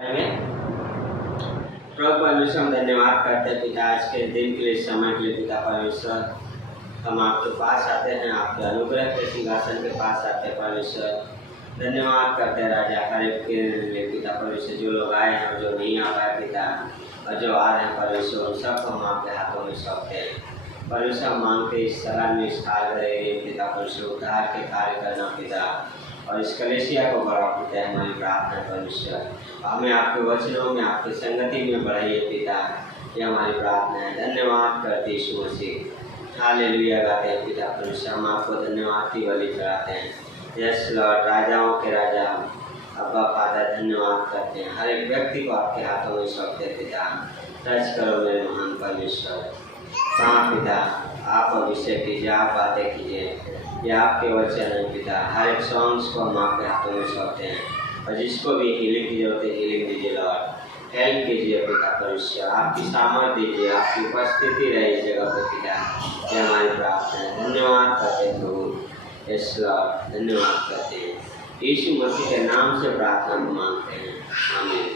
प्रभु परमेश्वर हम धन्यवाद करते हैं पिता, आज के दिन के लिए, समय के लिए पिता परमेश्वर। हम आपके पास आते हैं, आपके अनुग्रह के सिंहासन के पास आते हैं परमेश्वर। धन्यवाद करते हैं राजा, हर एक के लिए पिता परमेश्वर। जो लोग आए हैं और जो नहीं आ पाए पिता, और जो आ रहे हैं परमेश्वर, उन सबको हम आपके हाथों में सौंपते हैं परमेश्वर। हम मांगते इस शरण में इस कार्य रहे पिता परमेश्वर, उद्धार के कार्य करना पिता, और इस कलेसिया को बड़ा पिता है हमारी प्रार्थना परमेश्वर। हमें आपके वचनों में, आपकी संगति में बढ़ाइए पिता, ये हमारी प्रार्थना है। धन्यवाद करते यीशु मसीह, हालेलुया गाते हैं पिता परमेश्वर। हम आपको धन्यवाद की बलि चढ़ाते हैं। यस लॉर्ड, राजाओं के राजा अब्बा फादर, धन्यवाद करते हैं। हर एक व्यक्ति को आपके हाथों में सौंपते पिता। टच करो मेरे महान परमेश्वर। हाँ पिता, आप अभिषेक कीजिए, आप बातें कीजिए, ये आपके वचन है पिता। हर एक सॉन्ग्स को हम आपके हाथों में सौंपते हैं, और जिसको भी हीलिंग की जरूरत है हीलिंग दीजिए लॉर्ड। हेल्प कीजिए पिता परमेश्वर, आपकी सामर्थ दीजिए, आपकी उपस्थिति रहे इस जगह पर पिता। ये हमारी प्रार्थना है। धन्यवाद करते हैं प्रभु। यस लॉर्ड, धन्यवाद करते हैं। यीशु मसीह के नाम से प्रार्थना मांगते हैं, आमीन।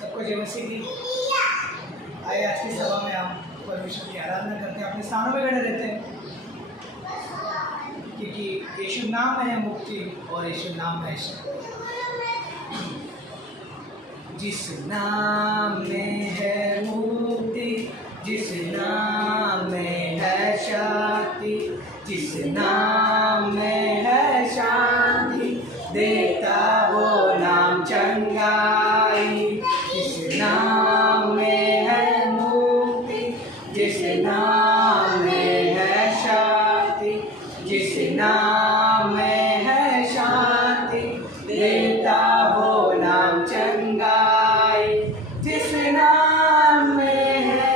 सबको जय मसीह की। आइए आज की सभा में हम परमेश्वर की आराधना करते हैं, अपने स्थानों में खड़े रहते हैं, क्योंकि यीशु नाम में है मुक्ति और यीशु नाम में है शक्ति। जिस नाम में है मुक्ति, जिस नाम में है शक्ति, जिस नाम में है शांति, देता वो नाम चंगाई। जिस नाम में है मुक्ति, जिस नाम में है शांति, जिस नाम में है शांति, देता वो नाम चंगाई। जिस नाम में है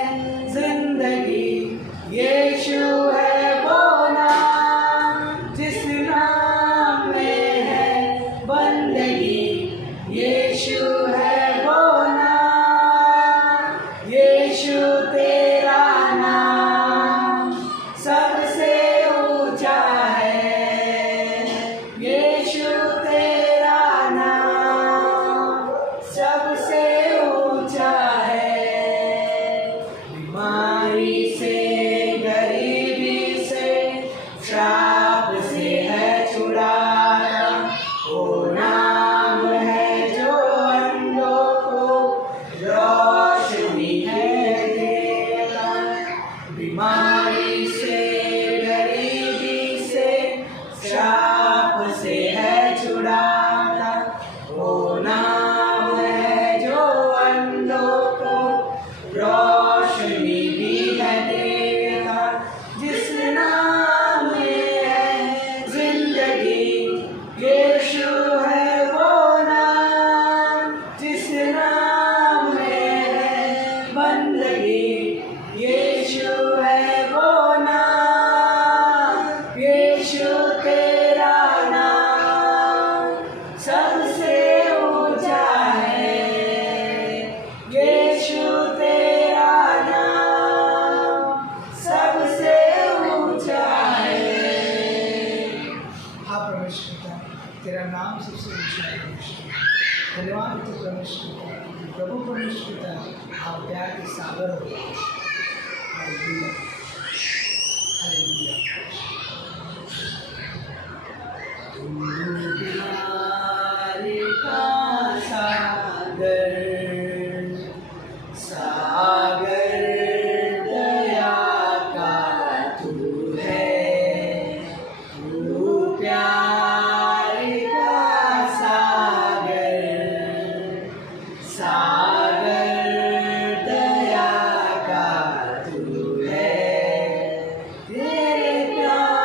जिंदगी, यीशु है वो नाम। जिस नाम में है बंदगी, यीशु है वो नाम। यीशु तेरा नाम सबसे ऊंचा है। यीशु तेरा नाम सबसे ऊंचा है। बीमारी से, गरीबी से, श्राप से है छुड़ाया। वो नाम है जो अंधों को रोशनी है देता। बीमारी से, गरीबी से, श्राप से है छुड़ाता। वो नाम है जो अंधों को रोशनी भी है देता। जिस नाम में है जिंदगी, यीशु है वो नाम। जिस नाम में है बंदगी, यीशु है वो नाम। यीशु तेरा नाम सबसे ऊंचा है। यीशु तेरा नाम सबसे ऊंचा है। हाँ परमेश्वर, तेरा नाम सबसे ऊंचा है परमेश्वर। धन्यवाद तो परमेश्वर, प्रभु परमेश्वर, आप प्यार के सागर हो। Hallelujah, hallelujah. तुम प्यार का सागर, सागर दया का तू है। तू प्यार का सागर, सागर दया का तू है। तेरे प्यार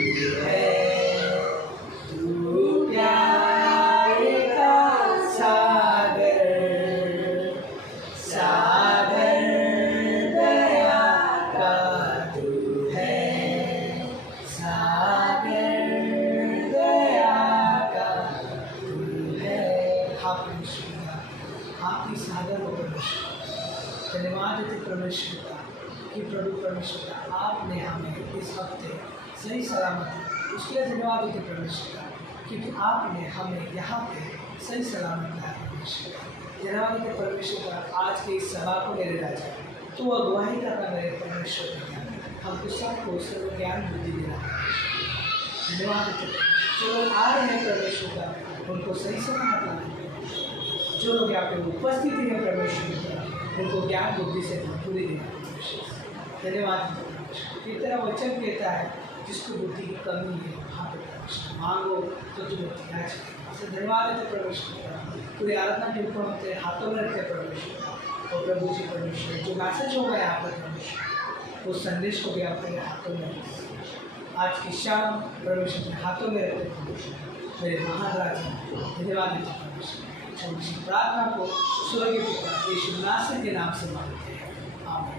है, तू प्यार का सागर, सागर दया का तू है, सागर दया का तू है। हाँ परमेश्वर, आपकी सागर हो परमेश्वर। धन्यवाद देते परमेश्वर का कि प्रभु परमेश्वर का आपने हमें इस हफ्ते सही सलामत, उसके लिए धन्यवाद देते परमेश्वर का क्योंकि आपने हमें यहाँ पे सही सलामत लाया परमेश्वर का। धन्यवाद देते परमेश्वर का आज के इस सभा को मेरे राजा तो अगुवाही करना मेरे परमेश्वर का ज्ञान, हमको सबको सर्व ज्ञान बुद्धि देना। धन्यवाद देते जो लोग आ रहे हैं परमेश्वर का उनको सही सलामत लाना, जो लोग यहाँ पे उपस्थित हैं परमेश्वर का उनको ज्ञान बुद्धि से पूरी देना। धन्यवाद। तेरा वचन कहता है जिसको बुद्धि की कमी है वहाँ पे परमेश्वर मांगो तो तुम दिया जाए। धन्यवाद देते परमेश्वर का। पूरी आराधना के ऊपर हम तेरे हाथों में रखते परमेश्वर और प्रभु जी परमेश्वर जो मैसेज होगा यहाँ पर परमेश्वर उस संदेश को भी आप तेरे हाथों में रखते। आज की शाम परमेश्वर के हाथों में रखते परमेश्वर मेरे महान राजा। धन्यवाद देते परमेश्वर। छोटी प्रार्थना को स्वर्गीय पिता यीशु नासरी के नाम से मांगते हैं, आमीन।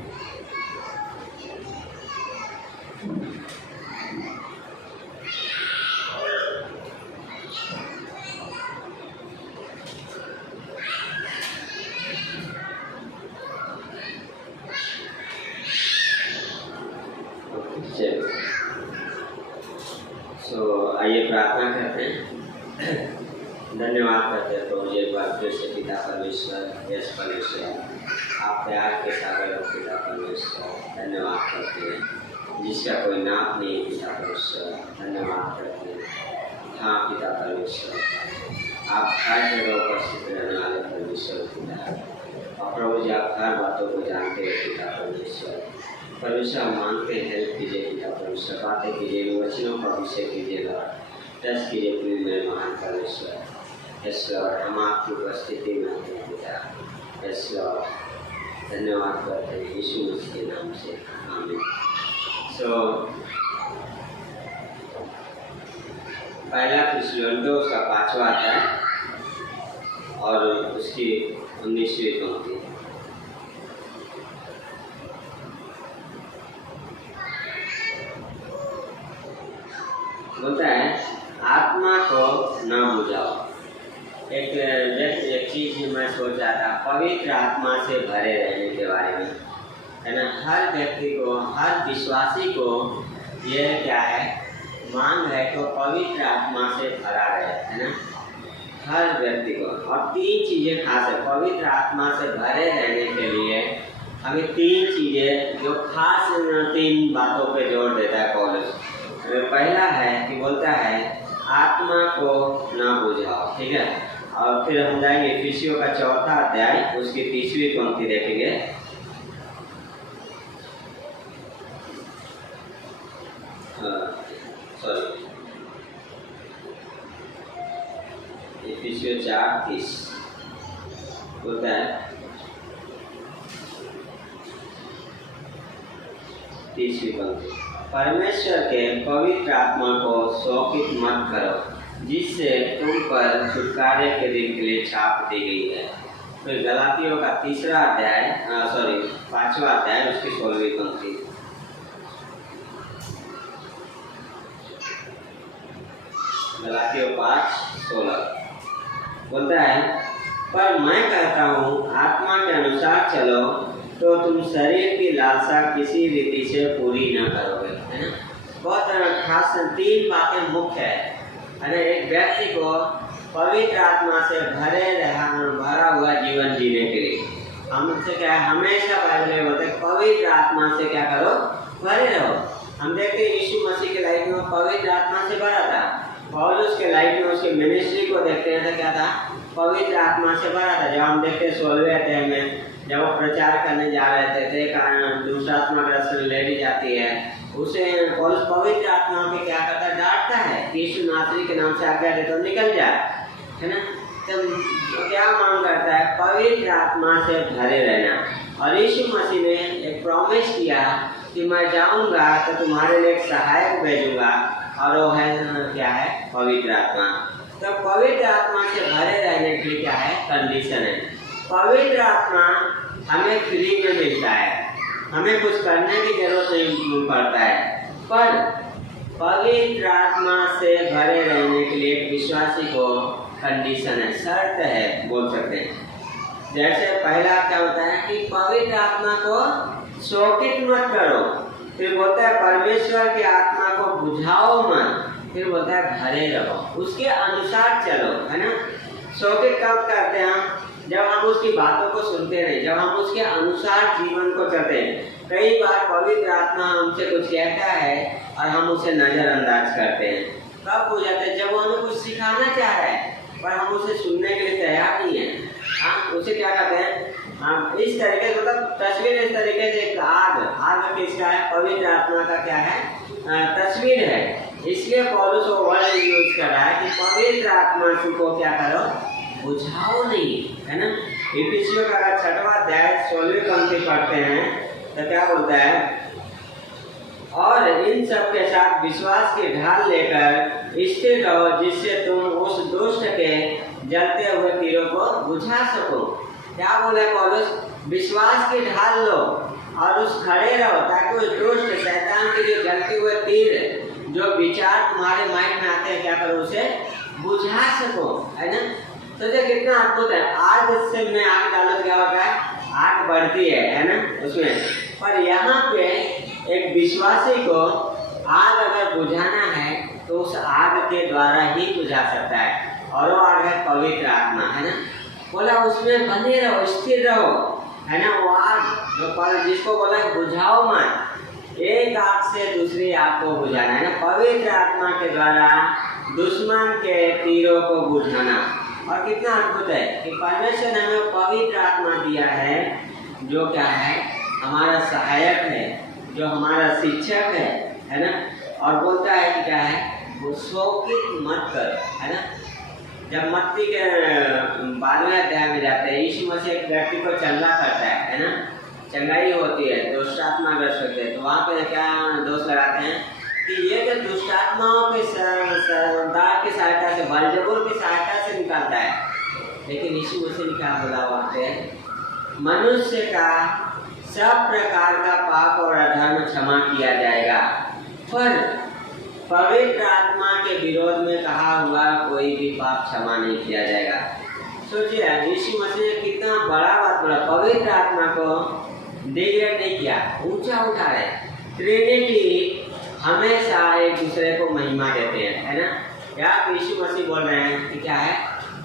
आइए प्रार्थना करते हैं। धन्यवाद करते हैं प्रभु जी एक बार फिर से पिता परमेश्वर, यस परमेश्वर, आप प्यार के सागर हो पिता परमेश्वर। धन्यवाद करते हैं जिसका कोई नाप नहीं है पिता परमेश्वर। धन्यवाद करते हैं हाँ पिता परमेश्वर, आप हर जगह उपस्थित रहने वाले परमेश्वर पिता। और प्रभु जी आप हर बातों को जानते हैं पिता परमेश्वर। परमेश्वर हम मांगते हैं हेल्प कीजिए पिता परमेश्वर, बातें कीजिए, वचनों का अभिषेक कीजिएगा, टच कीजिए प्लीज मेरे महान परमेश्वर। यस लॉर्ड, हम आपकी उपस्थिति में आते हैं पिता। यस लॉर्ड, धन्यवाद करते हैं यीशु मसीह के नाम से, आमीन। पहला थिस्सलुनीकियों उसका 5वां अध्याय और उसकी 19वीं पंक्ति। बोलता है आत्मा को न बुझाओ। एक चीज़ मैं सोच रहा था, पवित्र आत्मा से भरे रहने के बारे में, है ना। हर व्यक्ति को, हर विश्वासी को यह क्या है, मांग है तो पवित्र आत्मा से भरा रहे, है ना, हर व्यक्ति को। और 3 चीज़ें खास है पवित्र आत्मा से भरे रहने के लिए। हमें 3 चीज़ें जो खास 3 बातों पे जोर देता है पौलुस। पहला है कि बोलता है आत्मा को ना बुझाओ, ठीक है। और फिर हम जाएंगे इफिसियों का 4था अध्याय, उसकी 30वीं पंक्ति देखेंगे। इफिसियों 4:30 बोलता है 30वीं पंक्ति, परमेश्वर के पवित्र आत्मा को शोकित मत करो जिससे तुम पर छुटकारे के दिन के लिए छाप दी गई है। फिर गलातियों का 5वां अध्याय उसकी 16वीं पंक्ति, गलातियों 5:16 बोलता है पर मैं कहता हूँ आत्मा के अनुसार चलो तो तुम शरीर की लालसा किसी रीति से पूरी न करोगे, है ना। बहुत खास 3 बातें मुख्य है ना। एक व्यक्ति को पवित्र आत्मा से भरा हुआ जीवन जीने के लिए हमसे क्या है, हमेशा बाइबल में बोलते हैं पवित्र आत्मा से क्या करो, भरे रहो। हम देखते हैं यीशु मसीह के लाइफ में पवित्र आत्मा से भरा था। पौलुस के लाइफ में उसके मिनिस्ट्री को देखते हैं तो क्या था, पवित्र आत्मा से भरा था। जब हम देखते हैं 16वें अध्याय में जब वो प्रचार करने जा रहे थे दुष्टात्मा ग्रस्त लेडी जाती है, उसे पौलुस पवित्र आत्मा के क्या करता है, डांटता है, यीशु नासरी के नाम से आज्ञा दे तो निकल जाए, है ना। तो क्या मांग करता है, पवित्र आत्मा से भरे रहना। और यीशु मसीह ने एक प्रॉमिस किया कि मैं जाऊंगा तो तुम्हारे लिए एक सहायक भेजूंगा और वो है क्या है, पवित्र आत्मा। तो पवित्र आत्मा से भरे रहने के लिए क्या है, कंडीशन है। पवित्र आत्मा हमें फ्री में मिलता है, हमें कुछ करने की जरूरत नहीं पड़ता है। पर पवित्र आत्मा से भरे रहने के लिए विश्वासी को कंडीशन है, शर्त है बोल सकते हैं। जैसे पहला क्या होता है कि पवित्र आत्मा को शोकित मत करो, फिर बोलता है परमेश्वर की आत्मा को बुझाओ मत, फिर बोलता है भरे रहो, उसके अनुसार चलो, है ना। शोकित कब करते हैं हम, जब हम उसकी बातों को सुनते नहीं, जब हम उसके अनुसार जीवन को चलते हैं। कई बार पवित्र आत्मा हमसे कुछ कहता है और हम उसे नजरअंदाज करते हैं। कब हो जाता है, जब वो हमें कुछ सिखाना चाह रहा है पर हम उसे सुनने के लिए तैयार नहीं है। हाँ, उसे क्या कहते हैं, हम इस तरीके से, मतलब तस्वीर इस तरीके से, एक आग किसका है, पवित्र आत्मा का क्या है, तस्वीर है। इसलिए पौलुस वो वर्ड यूज कर रहा है कि पवित्र आत्मा को क्या करो, बुझाओ नहीं, है ना। इफिसियों का 6वां अध्याय 16वीं पंक्ति पढ़ते हैं तो क्या बोलता है, और इन सब के साथ विश्वास की ढाल लेकर स्थिर रहो, जिससे तुम उस दुष्ट के जलते हुए तीरों को बुझा सको। क्या बोले पौलुस, विश्वास की ढाल लो और उस खड़े रहो, ताकि उस दुष्ट शैतान के जो जलते हुए तीर, जो विचार तुम्हारे माइंड में आते हैं, क्या करो, उसे बुझा सको, है ना। तो ये कितना अद्भुत है। आग से में आग डालो तो क्या होता है, आग बढ़ती है ना उसमें। पर यहाँ पे एक विश्वासी को आग अगर बुझाना है तो उस आग के द्वारा ही बुझा सकता है, और वो आग है पवित्र आत्मा, है ना। बोला उसमें बने रहो, स्थिर रहो, है ना। वो आग जिसको बोला बुझाओ मत, एक आग से दूसरी आग को बुझाना, है ना। पवित्र आत्मा के द्वारा दुश्मन के तीरों को बुझाना। और कितना अद्भुत है कि परमेश्वर ने हमें पवित्र आत्मा दिया है, जो क्या है, हमारा सहायक है, जो हमारा शिक्षक है ना। और बोलता है कि क्या है, वो शोकित मत कर, है ना। जब मत्ती के 12वें अध्याय में जाते हैं, यीशु मसीह एक व्यक्ति को चंगा करता है ना, चंगाई होती है, दुष्टात्मा ग्रस्त होते हैं। तो वहाँ पे क्या दोष लगाते हैं कि ये जो दुष्टात्माओं के सरदार की सहायता से, बलजबूर की सहायता से निकालता है। लेकिन यीशु मसीह ने क्या बोला वहाँ पे, मनुष्य का सब प्रकार का पाप और अधर्म क्षमा किया जाएगा, पर पवित्र आत्मा के विरोध में कहा हुआ कोई भी पाप क्षमा नहीं किया जाएगा। सोचिए यीशु मसीह ने कितना बड़ा बात बोला, पवित्र आत्मा को डिग्रेड नहीं किया, ऊंचा उठा रहे। ट्रिनिटी हमेशा एक दूसरे को महिमा देते हैं, है ना। क्या यीशु मसीह बोल रहे हैं कि क्या है,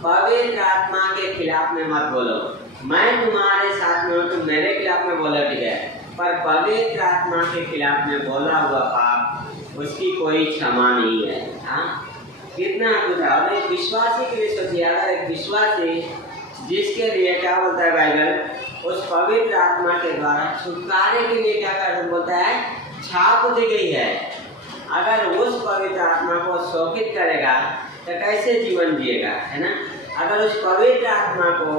पवित्र आत्मा के खिलाफ में मत बोलो, मैं तुम्हारे साथ में हूँ, तुम मेरे खिलाफ में बोलो, ठीक है, पर पवित्र आत्मा के खिलाफ में बोला हुआ पाप, उसकी कोई क्षमा नहीं है। हाँ, कितना अद्भुत है। और एक विश्वासी के लिए सोचिए, अगर एक विश्वासी जिसके लिए क्या बोलता है बाइबल, उस पवित्र आत्मा के द्वारा छुटकारे के लिए क्या कर बोलता है, छाप दी गई है। अगर उस पवित्र आत्मा को शोकित करेगा तो कैसे जीवन जिएगा, है ना। अगर उस पवित्र आत्मा को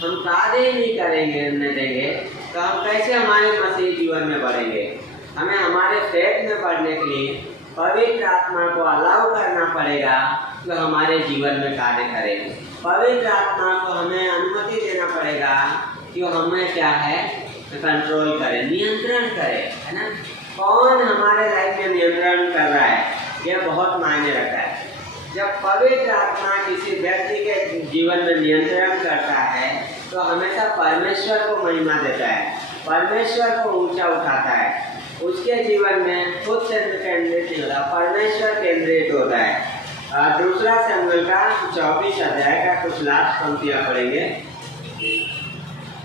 हम कार्य नहीं करेंगे, न देंगे, तो हम कैसे हमारे मसीह जीवन में बढ़ेंगे। हमें हमारे फेथ में बढ़ने के लिए पवित्र आत्मा को अलाउ करना पड़ेगा जो हमारे जीवन में कार्य करेगी। पवित्र आत्मा को हमें अनुमति देना पड़ेगा कि वो हमें क्या है, कंट्रोल करे, नियंत्रण करे, है ना। कौन हमारे लाइफ में नियंत्रण कर रहा है, यह बहुत मायने रखता है। जब पवित्र आत्मा किसी व्यक्ति के जीवन में नियंत्रण करता है तो हमेशा परमेश्वर को महिमा देता है, परमेश्वर को ऊंचा उठाता है, उसके जीवन में खुद से केंद्रित नहीं होता, परमेश्वर केंद्रित होता है। दूसरा शमूएल का 24 अध्याय का कुछ लास्ट पंक्तियाँ पढ़ेंगे।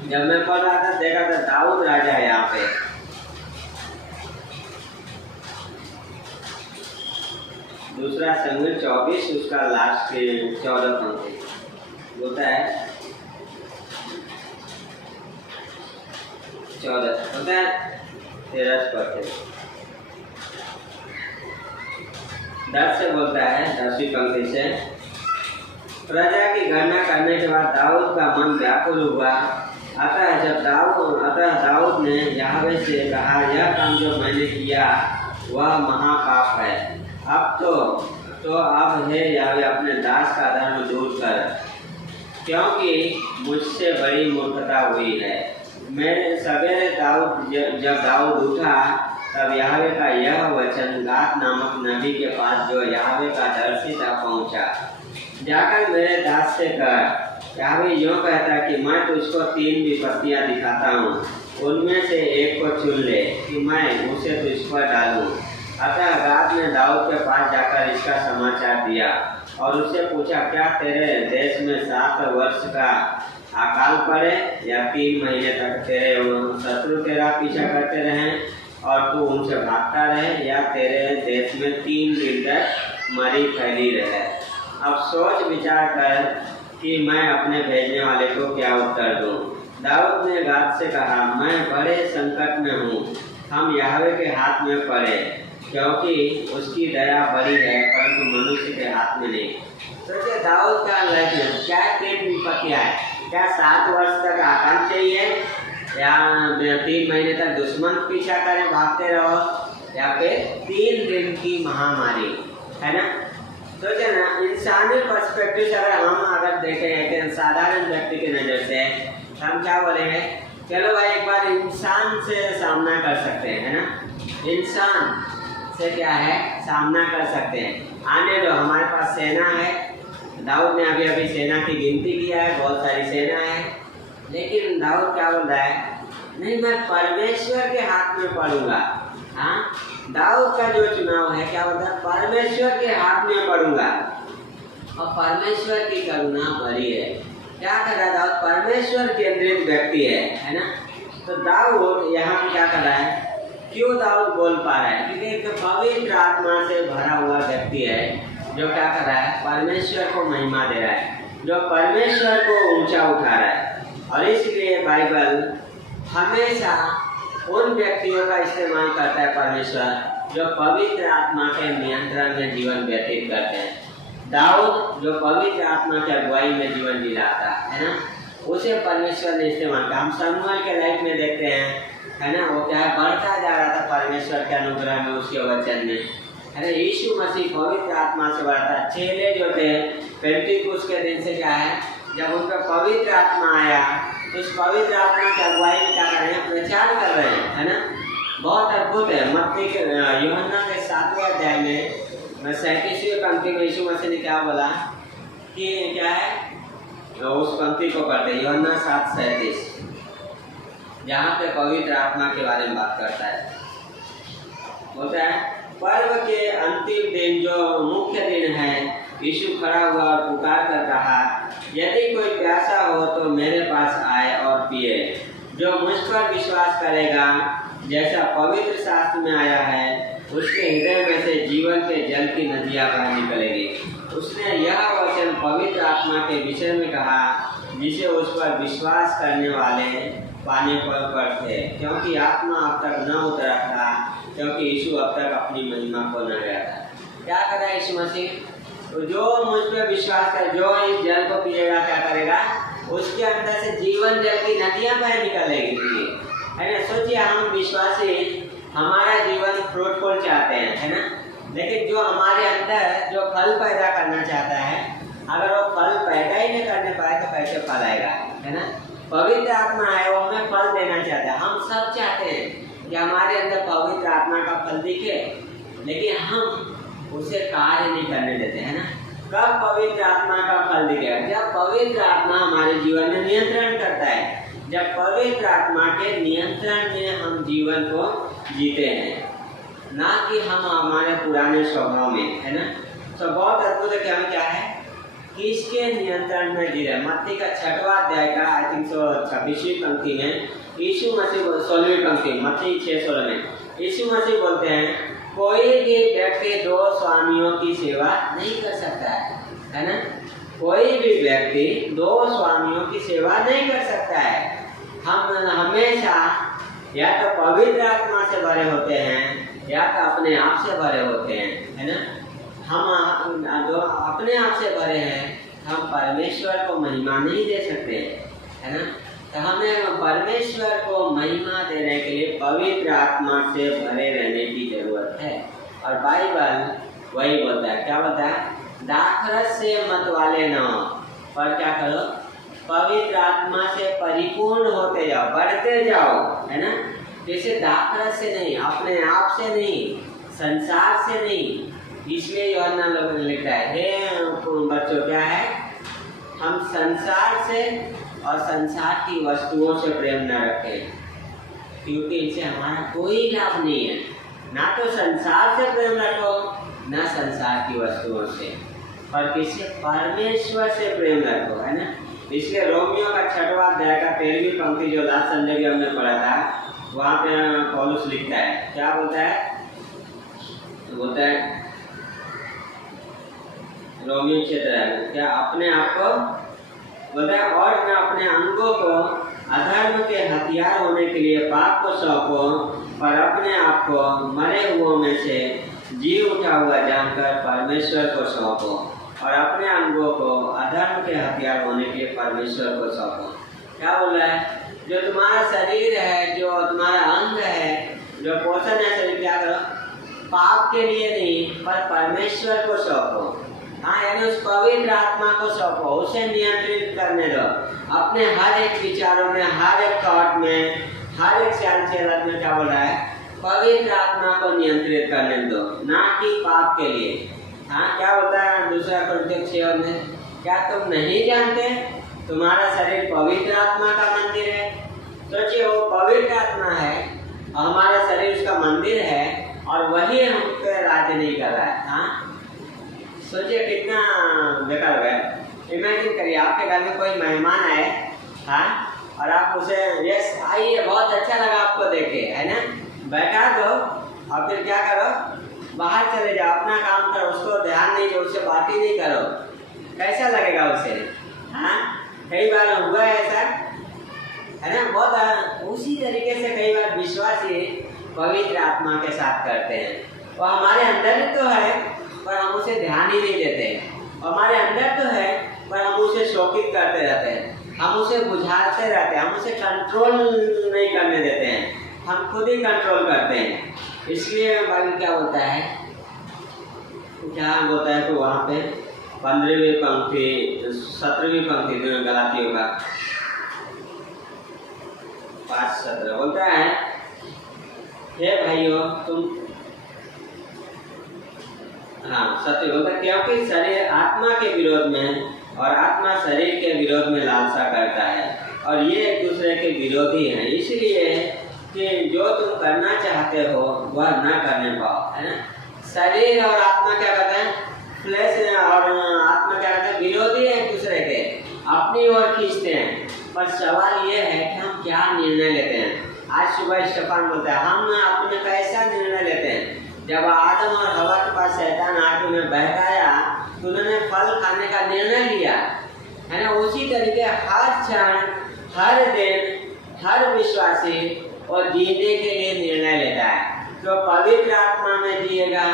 जब मैं पढ़ रहा था देखा था दाऊद राजा है यहाँ पे, दूसरा शमूएल 24 उसका लास्ट के 14 पंक्ति होता है, 14 होता है 13 10 से बोलता है, 10वीं पंक्ति से, प्रजा की गणना करने के बाद दाऊद का मन व्याकुल हुआ। अतः दाऊद ने याहवे से कहा, यह काम जो मैंने किया वह महापाप है। अब हे यावे अपने दास का धर्म दूर कर, क्योंकि मुझसे बड़ी मूर्खता हुई है। मेरे सवेरे जब दाऊद उठा तब यावे का यह वचन गाद नामक नबी के पास जो यावे का दर्शी था पहुंचा। जाकर मेरे दास से कह, यावे यूँ कहता कि मैं तुझको 3 विपत्तियाँ दिखाता हूँ, उनमें से एक को चुन ले कि मैं उसे तुझ पर डालूँ। अतः गाद ने दाऊद के पास जाकर इसका समाचार दिया और उससे पूछा, क्या तेरे देश में 7 वर्ष का अकाल पड़े या 3 महीने तक तेरे शत्रु तेरा पीछा करते रहें और तू उनसे भागता रहे, या तेरे देश में 3 दिन तक मरी फैली रहे। अब सोच विचार कर कि मैं अपने भेजने वाले को क्या उत्तर दूं। दाऊद ने गाद से कहा, मैं बड़े संकट में हूँ, हम याहवे के हाथ में पड़े, क्योंकि उसकी दया बड़ी है परंतु मनुष्य के हाथ में नहीं। सोचिए दाऊद का लाइफ में क्या 3 विपत्तियाँ है, क्या 7 वर्ष तक आकांक्षा चाहिए, या 3 महीने तक दुश्मन पीछा करे भागते रहो, या फिर 3 दिन की महामारी, है ना। सोचे ना, इंसानी पर्सपेक्टिव से अगर देखें एक साधारण व्यक्ति की नज़र से, हम क्या बोलेंगे, चलो भाई एक बार इंसान से सामना कर सकते हैं, है ना। इंसान से क्या है, सामना कर सकते हैं। आने दो, हमारे पास सेना है। दाऊद ने अभी सेना की गिनती किया है, बहुत सारी सेना है, लेकिन दाऊद क्या बोल रहा है, नहीं मैं परमेश्वर के हाथ में पड़ूंगा। हाँ, दाऊद का जो चुनाव है क्या बोलता है, परमेश्वर के हाथ में पड़ूंगा और परमेश्वर की करुणा भरी है। क्या कर रहा है दाऊद, परमेश्वर केंद्रित व्यक्ति है ना। तो दाऊद यहाँ क्या कर रहा है, क्यों दाऊद बोल पा रहा है, क्योंकि एक पवित्र आत्मा से भरा हुआ व्यक्ति है जो क्या कर रहा है, परमेश्वर को महिमा दे रहा है, जो परमेश्वर को ऊंचा उठा रहा है। और इसलिए बाइबल हमेशा उन व्यक्तियों का इस्तेमाल करता है परमेश्वर जो पवित्र आत्मा के नियंत्रण में जीवन व्यतीत करते हैं। दाऊद जो पवित्र आत्मा की अगुवाई में जीवन जिलाता है ना, उसे परमेश्वर ने इस्तेमाल किया। हम शमूएल के लाइफ में देखते हैं, है ना, वो क्या है, बढ़ता जा रहा था परमेश्वर के अनुग्रह में, उसके वचन में, है ना। यीशु मसीह पवित्र आत्मा से बढ़ता। चेले जो थे पेंटिकुस्त के दिन से क्या है, जब उन पर पवित्र आत्मा आया तो उस पवित्र आत्मा की अगुवाई में क्या कर रहे हैं, प्रचार कर रहे हैं, है ना। बहुत अद्भुत है। मत्ती के यूहन्ना के 7वें अध्याय में 37वीं पंक्ति में यीशु मसीह ने क्या बोला कि क्या है, उस पंक्ति को पढ़ते, यूहन्ना 7:37, जहाँ पे पवित्र आत्मा के बारे में बात करता है। बोलता है, पर्व के अंतिम दिन जो मुख्य दिन है, यीशु खड़ा हुआ और पुकार कर कहा, यदि कोई प्यासा हो तो मेरे पास आए और पिए। जो मुझ पर विश्वास करेगा, जैसा पवित्र शास्त्र में आया है, उसके हृदय में से जीवन के जल की नदियाँ बह निकलेगी। उसने यह वचन पवित्र आत्मा के विषय में कहा, जिसे उस पर विश्वास करने वाले पाने पर थे, क्योंकि आत्मा अब तक न उतरा था, क्योंकि यीशु अब तक अपनी महिमा को न गया था। क्या कर रहा है यीशु मसीह, जो मुझ पर विश्वास कर, जो इस जल को पिएगा, क्या करेगा, उसके अंदर से जीवन जल की नदियाँ बह निकलेगी, है ना। सोचिए, हम विश्वासी हमारा जीवन फ्रूटफुल चाहते हैं, है ना, लेकिन जो हमारे अंदर जो फल पैदा करना चाहता है, अगर वो फल पैदा ही नहीं करने पाए तो कैसे फल आएगा, है ना। पवित्र आत्मा है, वो हमें फल देना चाहता है। हम सब चाहते हैं कि हमारे अंदर पवित्र आत्मा का फल दिखे, लेकिन हम उसे कार्य नहीं करने देते, है ना। कब पवित्र आत्मा का फल दिखेगा, जब पवित्र आत्मा हमारे जीवन में नियंत्रण करता है, जब पवित्र आत्मा के नियंत्रण में हम जीवन को जीते हैं, ना कि हम हमारे पुराने स्वभाव में, है ना। तो बहुत अद्भुत है कि हम क्या है, किसके नियंत्रण में जी रहे। मत्ती का 6वां अध्याय का 26वीं पंक्ति में यीशु मसीह 16वीं पंक्ति, मत्ती 6:16 में यीशु मसीह बोलते हैं, कोई भी व्यक्ति 2 स्वामियों की सेवा नहीं कर सकता है ना। कोई भी व्यक्ति 2 स्वामियों की सेवा नहीं कर सकता है। हम हमेशा या तो पवित्र आत्मा से भरे होते हैं या तो अपने आप से भरे होते हैं, है ना। हम जो अपने आप से भरे हैं, हम परमेश्वर को महिमा नहीं दे सकते, है ना। तो हमें परमेश्वर को महिमा देने के लिए पवित्र आत्मा से भरे रहने की जरूरत है। और बाइबल वही बोलता है, क्या बोलता है, दाखरस से मत वाले न हो, पर क्या करो, पवित्र आत्मा से परिपूर्ण होते जाओ, बढ़ते जाओ, है ना। जैसे दाखरस से नहीं, अपने आप से नहीं, संसार से नहीं। इसलिए यूहन्ना लोग लिखता है, हे बच्चों, क्या है, हम संसार से और संसार की वस्तुओं से प्रेम न रखें, क्योंकि इनसे हमारा कोई लाभ नहीं है। ना तो संसार से प्रेम रखो, ना संसार की वस्तुओं से, और किसी परमेश्वर से प्रेम रखो, है ना। इसलिए रोमियो का 6वां अध्याय का 13वीं पंक्ति जो लास्ट संडे भी हमने पढ़ा था, वहाँ पे पौलुस लिखता है, क्या बोलता है, बोलता है रोमियो 6 क्या, अपने आप को बोलता है, और न अपने अंगों को अधर्म के हथियार होने के लिए पाप को सौंपो, पर अपने आप को मरे हुओं में से जी उठा हुआ जानकर परमेश्वर को सौंपो, और अपने अंगों को अधर्म के हथियार होने के लिए परमेश्वर को सौंपो। क्या बोल रहा है, जो तुम्हारा शरीर है, जो तुम्हारा अंग है, जो पोषण है शरीर, क्या करो, पाप के लिए नहीं, पर परमेश्वर को सौंपो। हाँ, यानी उस पवित्र आत्मा को सौंपो, उसे नियंत्रित करने दो अपने हर एक विचारों में, हर एक थॉट में, हर एक चाल में। क्या बोल रहा है, पवित्र आत्मा को नियंत्रित करने दो, ना कि पाप के लिए। हाँ, क्या होता है 2 कोरिन्थियों 6 में, क्या तुम नहीं जानते तुम्हारा शरीर पवित्र आत्मा का मंदिर है। सोचिए, वो पवित्र आत्मा है और हमारा शरीर उसका मंदिर है, और वही हम पे राज्य नहीं कर रहा है। हाँ, सोचिए कितना बेकार हो गया। इमेजिन करिए, आपके घर में कोई मेहमान आए, हाँ, और आप उसे, यस आइए, बहुत अच्छा लगा आपको देखे, है ना, बैठा दो, और फिर क्या करो, बाहर चले जाओ, अपना काम करो, उसको ध्यान नहीं दो, उससे बात ही नहीं करो, कैसा लगेगा उसे। हाँ, कई बार हुआ है ऐसा, है ना, बहुत। उसी तरीके से कई बार विश्वासी पवित्र आत्मा के साथ करते हैं, वो हमारे अंदर ही तो है, पर हम उसे ध्यान ही नहीं देते हैं। हमारे अंदर तो है, पर हम उसे शोकित करते रहते हैं, हम उसे बुझाते रहते हैं, हम उसे कंट्रोल नहीं करने देते हैं, हम खुद ही कंट्रोल करते हैं। इसलिए बाइबल क्या बोलता है, क्या बोलता है, तो वहाँ पे 15वीं पंक्ति 17वीं पंक्ति गलातियों का 5:17 बोलता है, हे भाइयों तुम, हाँ, सत्य होता है, क्योंकि शरीर आत्मा के विरोध में और आत्मा शरीर के विरोध में लालसा करता है, और ये एक दूसरे के विरोधी हैं। इसलिए कि जो तुम करना चाहते हो वह न करने पाओ, है ना। शरीर और आत्मा क्या कहते हैं, फ्लैश और आत्मा क्या कहते हैं, विरोधी है एक दूसरे के, अपनी ओर खींचते हैं। पर सवाल ये है कि हम क्या निर्णय लेते हैं। आज सुबह स्टेफान बोलता है, हम अपने कैसा निर्णय लेते हैं। जब आदम और हवा के पास शैतान आके उन्हें बहकाया, तो उन्होंने फल खाने का निर्णय लिया, है ना। उसी तरीके हर क्षण, हर दिन, हर विश्वासी और जीने के लिए निर्णय लेता है, तो पवित्र आत्मा में जिएगा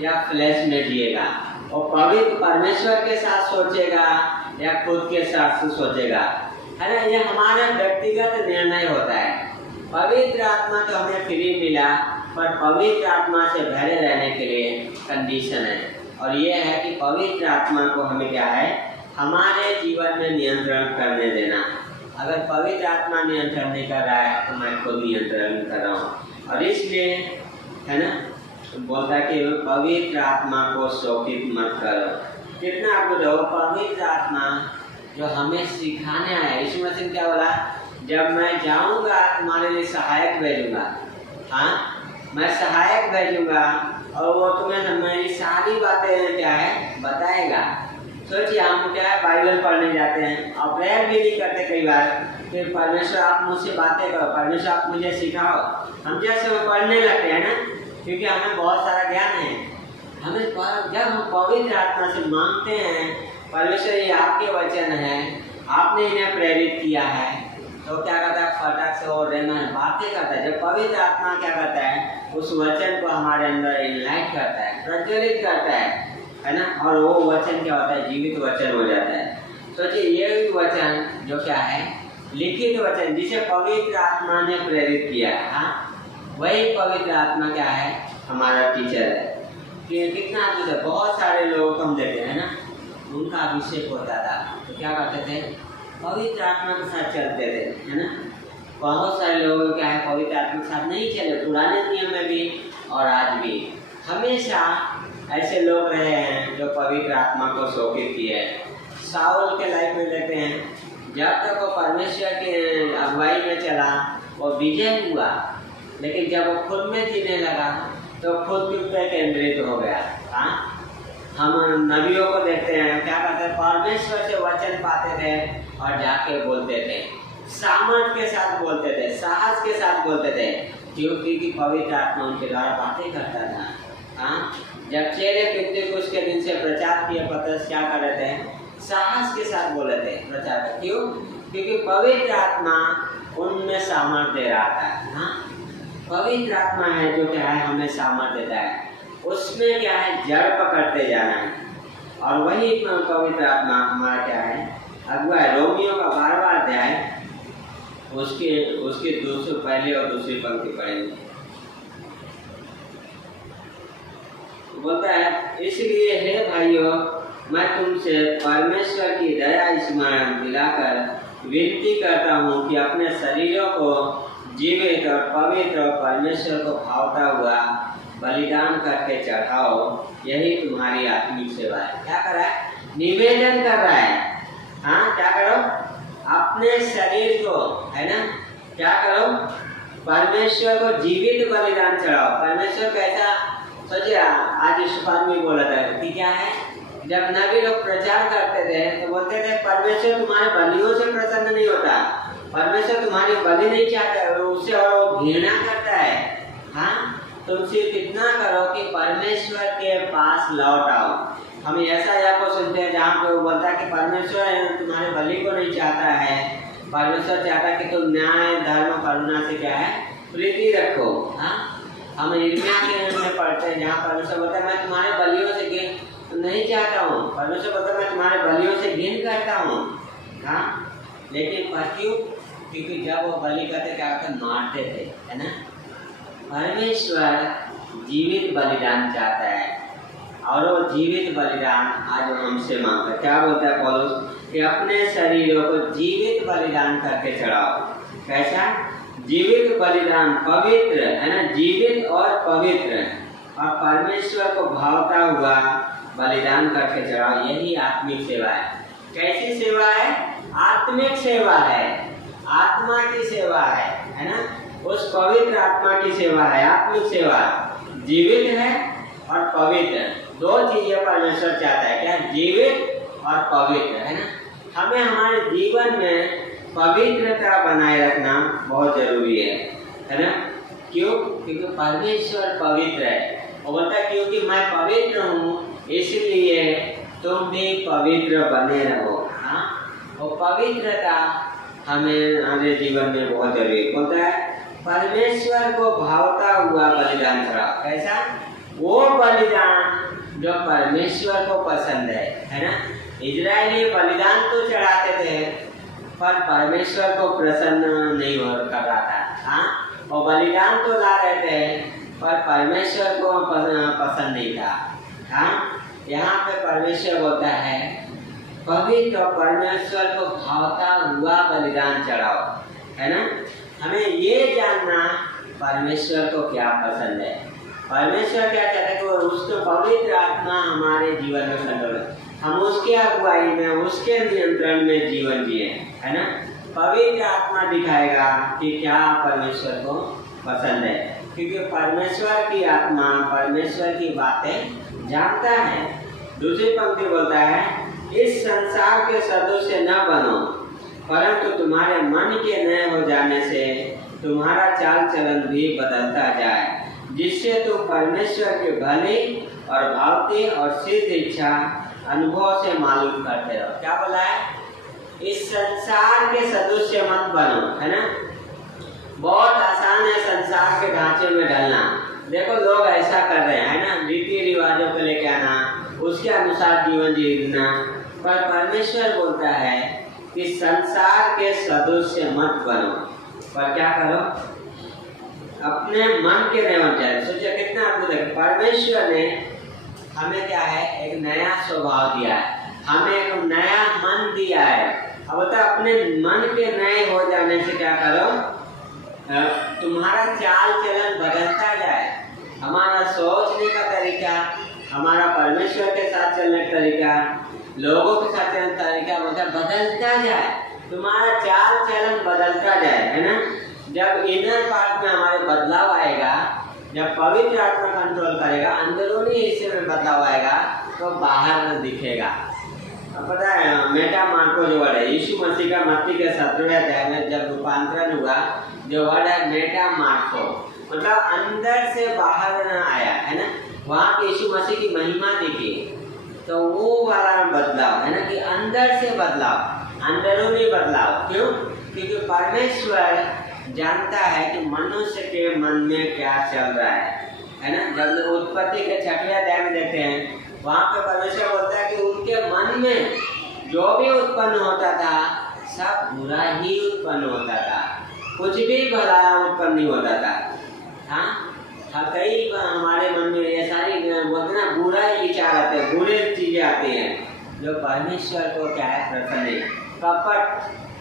या फ्लैश में जिएगा, और पवित्र परमेश्वर के साथ सोचेगा या खुद के साथ सोचेगा, है ना। ये हमारा व्यक्तिगत निर्णय होता है। पवित्र आत्मा तो हमें फ्री मिला, पर पवित्र आत्मा से भरे रहने के लिए कंडीशन है, और ये है कि पवित्र आत्मा को हमें क्या है, हमारे जीवन में नियंत्रण करने देना। अगर पवित्र आत्मा नियंत्रण नहीं कर रहा है, तो मैं खुद नियंत्रण कर रहा हूँ, और इसलिए, है ना, बोलता है कि पवित्र आत्मा को शोकित मत करो। कितना आपको जो पवित्र आत्मा जो हमें सिखाने आया, यीशु मसीह क्या बोला, जब मैं जाऊँगा तुम्हारे लिए सहायक भेजूंगा। हाँ, मैं सहायक भेजूंगा, और वो तुम्हें मेरी सारी बातें क्या है बताएगा। सोचिए, हम क्या है, बाइबल पढ़ने जाते हैं और प्रेयर भी नहीं करते कई बार, फिर परमेश्वर आप मुझसे बातें करो, परमेश्वर आप मुझे सिखाओ, हम जैसे वो पढ़ने लगते हैं ना, क्योंकि हमें बहुत सारा ज्ञान है। हमें जब हम पवित्र आत्मा से मांगते हैं, परमेश्वर ये आपके वचन है, आपने इन्हें प्रेरित किया है, तो क्या कहता है, फटाक से और रहना बातें करता है। जब पवित्र आत्मा क्या करता है, उस वचन को हमारे अंदर इनलाइट करता है, प्रज्वलित करता है ना, और वो वचन क्या होता है, जीवित वचन हो जाता है। सोचिए, ये वचन जो क्या है, लिखित वचन, जिसे पवित्र आत्मा ने प्रेरित किया है, हाँ, वही पवित्र आत्मा क्या है, हमारा टीचर है। कि कितना अद्भुत है। बहुत सारे लोग हम देते हैं ना, उनका अभिषेक होता था तो क्या करते थे, पवित्र आत्मा के साथ चलते थे, है ना। बहुत सारे लोग क्या है, पवित्र आत्मा के साथ नहीं चले, पुराने नियम में भी और आज भी। हमेशा ऐसे लोग रहे हैं जो पवित्र आत्मा को शोकित किए। साउल के लाइफ में देखते हैं, जब तक वो परमेश्वर के अगुवाई में चला वो विजय हुआ, लेकिन जब वो खुद में जीने लगा तो खुद के ऊपर केंद्रित हो गया। हाँ, हम नबियों को देखते हैं क्या करते हैं, परमेश्वर से वचन पाते थे और जाके बोलते थे, सामर्थ के साथ बोलते थे, साहस के साथ बोलते थे, क्योंकि पवित्र आत्मा उनके द्वारा बातें करता था। हाँ, जब चेहरे पिंतेकुस्त के दिन से प्रचार किया, पतरस क्या कर रहे थे, साहस के साथ बोले थे, प्रचार। क्यों? क्योंकि पवित्र आत्मा उनमें सामर्थ दे रहा था। हाँ, पवित्र आत्मा है जो क्या है, हमें सामर्थ देता है। उसमें क्या है, जड़ पकड़ते जाना है, और वही पवित्र आत्मा हमारा क्या है, अगुआ है। रोमियो का 12वां अध्याय उसके दूसरे पहले और दूसरी पंक्ति पढ़ेंगे। बोलता है, इसलिए हे भाइयों, मैं तुमसे परमेश्वर की दया स्मरण दिलाकर विनती करता हूँ कि अपने शरीरों को जीवित और पवित्र और परमेश्वर को भावता हुआ बलिदान करके चढ़ाओ, यही तुम्हारी आत्मिक सेवा है। क्या कर रहा है, निवेदन कर रहा है। हाँ, क्या करो, अपने शरीर को, है ना, क्या करो, परमेश्वर को जीवित बलिदान चढ़ाओ। परमेश्वर कैसा, सोचिए, आज यूसुफ में बोला था कि क्या है, जब नबी लोग प्रचार करते थे तो बोलते थे परमेश्वर तुम्हारे बलियों से प्रसन्न नहीं होता, परमेश्वर तुम्हारी बलि नहीं चाहता है, उससे और वो घृणा करता है। हाँ, तुम सिर्फ इतना करो कि परमेश्वर के पास लौट आओ। हम ऐसा या को सुनते हैं जहाँ पे वो बोलता है कि परमेश्वर तुम्हारे बलि को नहीं चाहता है, परमेश्वर चाहता है कि तुम न्याय धर्म करुणा से क्या है, प्रीति रखो। हाँ, हम यिर्मयाह के में पढ़ते हैं जहाँ परमेश्वर बोलता है मैं तुम्हारे बलियों से घृण नहीं चाहता हूँ, परमेश्वर बोलता है मैं तुम्हारे बलियों से घृण करता हूँ। हाँ, लेकिन क्यों? क्योंकि जब वो बलि करते क्या करते, मारते थे, है ना। परमेश्वर जीवित बलिदान चाहता है, और वो जीवित बलिदान आज हमसे मांगता है। क्या बोलता है पौलुस, कि अपने शरीरों को जीवित बलिदान करके चढ़ाओ। कैसा जीवित बलिदान, पवित्र, है ना, जीवित और पवित्र और परमेश्वर को भावता हुआ बलिदान करके चढ़ाओ, यही आत्मिक सेवा है। कैसी सेवा है, आत्मिक सेवा है, आत्मा की सेवा है ना, उस पवित्र आत्मा की सेवा है। आत्मिक सेवा जीवित है और पवित्र, दो चीजें परमेश्वर चाहता है, क्या, जीवित और पवित्र, है ना। हमें हमारे जीवन में पवित्रता बनाए रखना बहुत जरूरी है ना। क्यों? क्योंकि परमेश्वर पवित्र है। वो बोलता है क्योंकि मैं पवित्र हूँ इसलिए तुम भी पवित्र बने रहो। हाँ, वो पवित्रता हमें हमारे जीवन में बहुत जरूरी है। बोलता है परमेश्वर को भावता हुआ बलिदान चढ़ाओ। कैसा? वो बलिदान जो परमेश्वर को पसंद है ना। इजरायली बलिदान तो चढ़ाते थे पर परमेश्वर को प्रसन्न नहीं हो कर रहा था। हाँ, और बलिदान तो ला रहे थे पर परमेश्वर को पसंद नहीं था। हाँ, यहाँ पे परमेश्वर बोलता है पवित्र और परमेश्वर को भावता हुआ बलिदान चढ़ाओ, है ना। हमें ये जानना परमेश्वर को क्या पसंद है। परमेश्वर क्या कहता है कि वो उसको पवित्र आत्मा हमारे जीवन में कंट्रोल है, हम उसके अगुवाई में उसके नियंत्रण में जीवन जिए, है ना। पवित्र आत्मा दिखाएगा कि क्या परमेश्वर को पसंद है, क्योंकि परमेश्वर की आत्मा परमेश्वर की बातें जानता है। दूसरी पंक्ति बोलता है इस संसार के सदस्य न बनो परंतु तुम्हारे मन के नए हो जाने से तुम्हारा चाल चलन भी बदलता जाए, जिससे तुम परमेश्वर के भले और भावती और सिद्ध इच्छा अनुभव से मालूम करते रहो। क्या बोला है? इस संसार के सदस्य मत बनो, है ना। बहुत आसान है संसार के ढांचे में ढलना। देखो लोग ऐसा कर रहे हैं, है ना, रीति रिवाजों को लेके आना, उसके अनुसार जीवन जीना। पर परमेश्वर बोलता है कि संसार के सदस्य मत बनो, पर क्या करो, अपने मन के नए हो जाए। सोचिए कितना अद्भुत है। परमेश्वर ने हमें क्या है, एक नया स्वभाव दिया है, हमें एक नया मन दिया है। अब बता, अपने मन के नए हो जाने से क्या करो, तुम्हारा चाल चलन बदलता जाए, हमारा सोचने का तरीका, हमारा परमेश्वर के साथ चलने का तरीका, लोगों के साथ चलने का तरीका मतलब बदलता जाए, तुम्हारा चाल चलन बदलता जाए, है ना। जब इनर पार्ट में हमारे बदलाव आएगा, जब पवित्र आत्मा कंट्रोल करेगा, अंदरूनी हिस्से में बदलाव आएगा, तो बाहर दिखेगा। अब पता है मेटा मार्को जो वर्ड है, यीशु मसीह का मत्ती के 17वें अध्याय में जब रूपांतरण हुआ, जो वर्ड है मेटा मार्को, मतलब अंदर से बाहर न आया, है ना। वहाँ पे यीशु मसीह की महिमा दिखी, तो वो वाला बदलाव है ना, कि अंदर से बदलाव, अंदरूनी बदलाव। क्यों? क्योंकि परमेश्वर जानता है कि मनुष्य के मन में क्या चल रहा है ना। जब उत्पत्ति के 6वें अध्याय में देखते हैं, वहाँ पे परमेश्वर बोलता है कि उनके मन में जो भी उत्पन्न होता था सब बुरा ही उत्पन्न होता था, कुछ भी भला उत्पन्न नहीं होता था। हाँ, कई हमारे मन में ये सारी बोलते ना बुरा ही विचार आते हैं, बुरे चीजें आती हैं, जो परमेश्वर को क्या है, प्रसन्न नहीं, कपट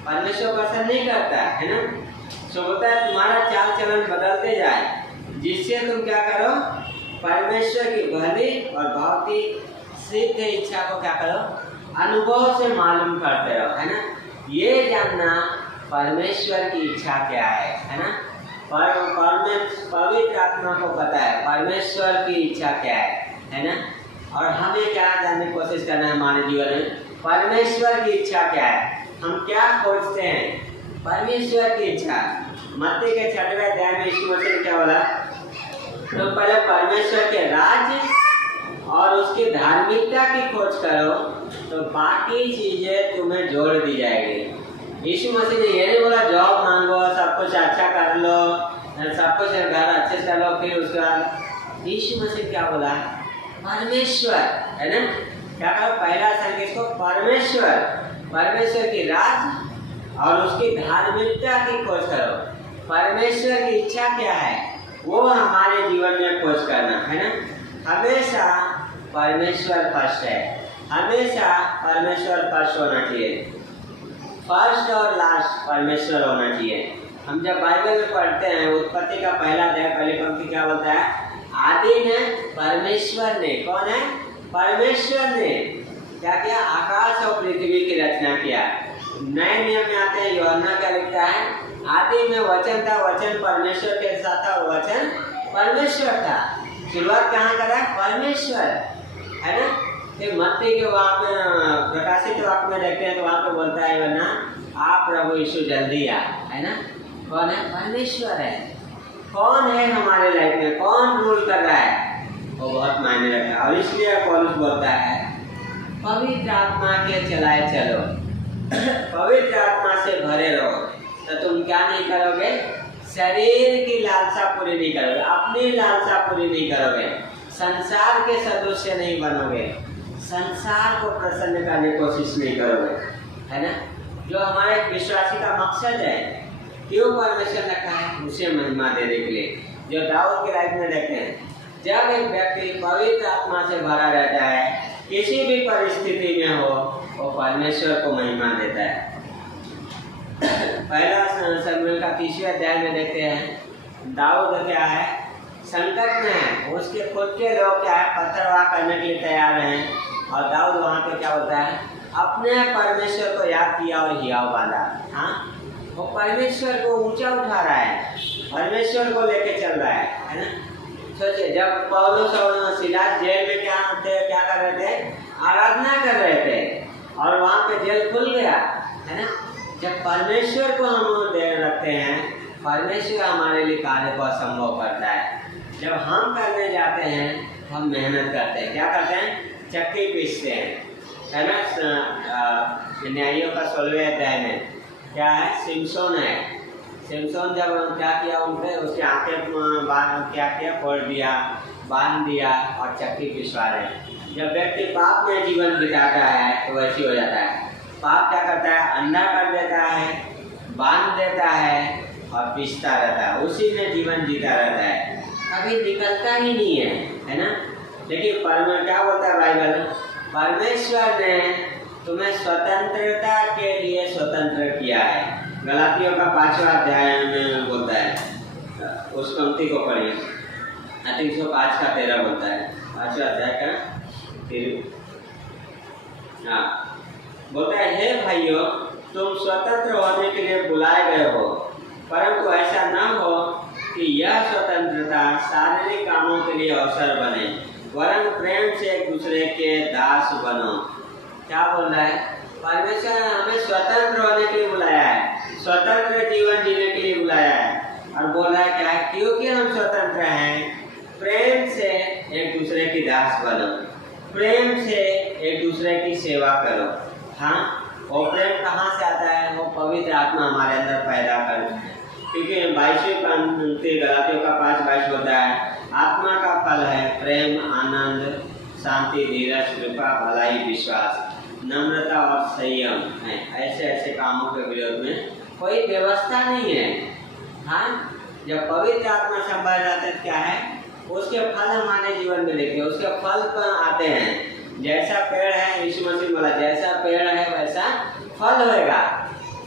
परमेश्वर पसंद नहीं करता, है ना। सो होता है तुम्हारा चाल चलन बदलते जाए, जिससे तुम क्या करो, परमेश्वर की भली और बहुत ही सिद्ध इच्छा को क्या करो, अनुभव से मालूम करते रहो, है ना। ये जानना परमेश्वर की इच्छा क्या है ना। पवित्र आत्मा को पता है परमेश्वर की इच्छा क्या है ना। और हमें क्या जानने की कोशिश करना है हमारे जीवन में, परमेश्वर की इच्छा क्या है, हम क्या खोजते हैं, परमेश्वर की इच्छा। मत्ती के 6वें अध्याय में यीशु मसीह ने क्या बोला, तो पहले परमेश्वर के राज्य और उसकी धार्मिकता की खोज करो, तो बाकी चीजें तुम्हें जोड़ दी जाएगी। यीशु मसीह ने ये नहीं बोला जॉब मांगो, सब कुछ अच्छा कर लो, सब कुछ घर अच्छे से कर लो, फिर उसके बाद यीशु मसीह क्या बोला, परमेश्वर, है ना। क्या करो, पहला स्थान किसको, परमेश्वर, परमेश्वर की राज और उसकी धार्मिकता की खोज करो। परमेश्वर की इच्छा क्या है वो हमारे जीवन में खोज करना, है ना। हमेशा परमेश्वर फर्स्ट है, हमेशा परमेश्वर फर्स्ट होना चाहिए, फर्स्ट और लास्ट परमेश्वर होना चाहिए। हम जब बाइबल में पढ़ते हैं, उत्पत्ति का पहला अध्याय पहली पंक्ति क्या बोलता है, आदि में परमेश्वर ने, कौन है, परमेश्वर ने क्या किया, आकाश और पृथ्वी की रचना किया। नए नियम में आते हैं, यूहन्ना क्या लिखता है, आदि में वचन था, वचन परमेश्वर के साथ था, वचन परमेश्वर था। शुरुआत कहाँ करा, परमेश्वर, है ना। फिर मत्ती के वहाँ पे प्रकाशित वाक्य में देखते हैं, तो वहाँ पे बोलता है वरना आप प्रभु यीशु जल्दी आ, है ना। कौन है, परमेश्वर है। कौन है हमारे लाइफ में, कौन रूल कर रहा है, वो बहुत मायने रखता है। और इसलिए पौलुस बोलता है पवित्र आत्मा के चलाए चलो, पवित्र आत्मा से भरे रहो, तो तुम क्या नहीं करोगे, शरीर की लालसा पूरी नहीं करोगे, अपनी लालसा पूरी नहीं करोगे, संसार के सदस्य नहीं बनोगे, संसार को प्रसन्न करने की कोशिश नहीं करोगे, है ना। जो हमारे विश्वासी का मकसद है, क्यों परमेश्वर रखा है, उसे महिमा देने के लिए। जो दाऊद की लाइफ में देखते हैं, जब एक व्यक्ति पवित्र आत्मा से भरा रहता है, किसी भी परिस्थिति में हो, वो परमेश्वर को महिमा देता है। पहला शमूएल का 30वें अध्याय में देखते हैं, दाऊद क्या है, संकट में है, उसके खुद के लोग क्या है, पत्थरवाह करने के लिए तैयार हैं, और दाऊद वहाँ पे क्या होता है, अपने परमेश्वर को याद किया और हियाव बांधा। हाँ, वो परमेश्वर को ऊंचा उठा रहा है, परमेश्वर को लेके चल रहा है ना। सोचिए, जब पौलुस और सिलास जेल में क्या कर रहे थे, आराधना कर रहे थे, और वहाँ पे जेल खुल गया, है ना। जब परमेश्वर को हम दे रखते हैं, परमेश्वर हमारे लिए कार्य को असंभव करता है। जब हम करने जाते हैं, हम मेहनत करते हैं, क्या करते हैं, चक्की पीसते हैं, है ना। न्यायियों का 16वें अध्याय में क्या है, सिमसोन है। सिमसोन जब क्या किया, उनके उसकी आंखें क्या किया, फोड़ दिया, बांध दिया और चक्की पिसवा रहे। जब व्यक्ति पाप में जीवन बिताता है तो वैसे हो जाता है। पाप क्या करता है, अंधा कर देता है, बांध देता है और पिसता रहता है, उसी में जीवन जीता रहता है, कभी निकलता ही नहीं है, है ना। लेकिन क्या बोलता है बाइबल, परमेश्वर ने तुम्हें स्वतंत्रता के लिए स्वतंत्र किया है। गलातियों का 5वां अध्याय में बोलता है, उस पंक्ति को पढ़िए, 305 का 13 बोलता है, 5वां अध्याय का 13। हाँ, बोलता है, हे भाइयों, तुम स्वतंत्र होने के लिए बुलाए गए हो, परंतु ऐसा न हो कि यह स्वतंत्रता शारीरिक कामों के लिए अवसर बने, वरन प्रेम से एक दूसरे के दास बनो। क्या बोल रहा है? परमेश्वर ने हमें स्वतंत्र होने के लिए बुलाया है, स्वतंत्र जीवन जीने के लिए बुलाया है, और बोल रहा है क्या है? क्योंकि हम स्वतंत्र हैं, प्रेम से एक दूसरे की दास बनो, प्रेम से एक दूसरे की सेवा करो। हाँ, वो प्रेम कहाँ से आता है? वो पवित्र आत्मा हमारे अंदर पैदा करता है। क्योंकि 22वें पंक्ति गलातियों का 5:22 होता है, आत्मा का फल है प्रेम, आनंद, शांति, धीरज, कृपा, भलाई, विश्वास, नम्रता और संयम है। ऐसे ऐसे कामों के विरोध में कोई व्यवस्था नहीं है। हाँ, जब पवित्र आत्मा संभाल जाते हैं, क्या है? उसके फल हमारे जीवन में देखिए, उसके फल पर आते हैं। जैसा पेड़ है, यीशु मसीह बोला, जैसा पेड़ है वैसा फल होएगा।